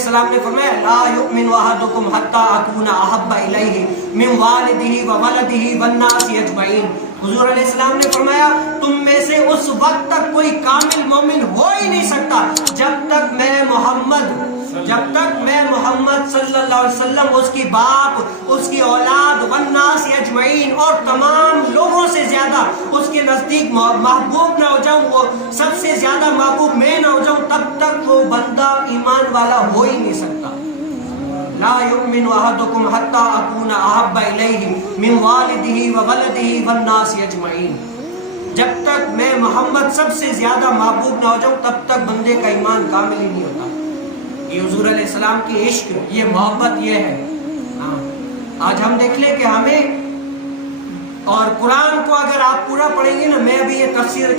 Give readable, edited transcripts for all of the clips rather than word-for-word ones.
السلام نے فرمایا لا یؤمن احدکم حتی اکون احب الیہ من والدہ وولدہ والناس اجمعین. حضور علیہ السلام نے فرمایا تم میں سے اس وقت تک کوئی کامل مومن ہو ہی نہیں سکتا جب تک میں محمد صلی اللہ علیہ وسلم، اس کی باپ، اس کی اولاد، والناس اجمعین، اور تمام لوگوں سے زیادہ اس کے نزدیک محبوب نہ ہو جاؤں، وہ سب سے زیادہ محبوب میں نہ ہو جاؤں، تب تک وہ بندہ ایمان والا ہو ہی نہیں سکتا. لا یؤمن احدکم حتی اکون احب الیہ من والدہ وولدہ والناس اجمعین. جب تک میں محمد سب سے زیادہ محبوب نہ ہو جاؤں تب تک بندے کا ایمان کامل ہی نہیں ہوتا. یہ حضور علیہ السلام کی عشق، یہ محبت یہ ہے. آج ہم دیکھ لیں کہ ہمیں اور قرآن کو اگر آپ پورا پڑھیں گے نا، میں ابھی یہ تفسیر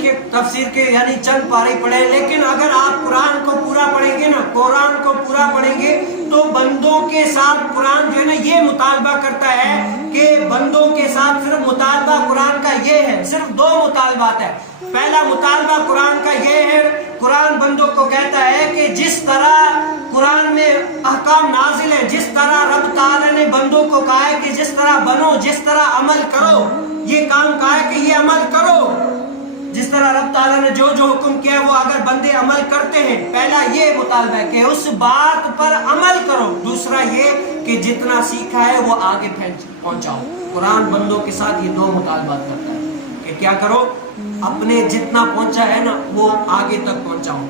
کے یعنی چند پارے پڑھے، لیکن اگر آپ قرآن کو پورا پڑھیں گے نا، قرآن کو پورا پڑھیں گے تو بندوں کے ساتھ قرآن جو ہے نا یہ مطالبہ کرتا ہے کہ بندوں کے ساتھ صرف مطالبہ قرآن کا یہ ہے، صرف دو مطالبات ہے. پہلا مطالبہ قرآن کا یہ ہے، قرآن بندوں کو کہتا ہے کہ جس طرح قرآن میں احکام نازل ہیں، جس طرح رب تعالیٰ نے بندوں کو کہا ہے کہ جس طرح بنو، جس طرح عمل کرو، یہ کام کہا ہے کہ یہ عمل کرو، جس طرح رب تعالیٰ نے جو جو حکم کیا ہے وہ اگر بندے عمل کرتے ہیں، پہلا یہ مطالبہ ہے کہ اس بات پر عمل کرو. دوسرا یہ کہ جتنا سیکھا ہے وہ آگے پہنچاؤ. قرآن بندوں کے ساتھ یہ دو مطالبات کرتا ہے کہ کیا کرو، اپنے جتنا پہنچا ہے نا وہ آگے تک پہنچاؤ.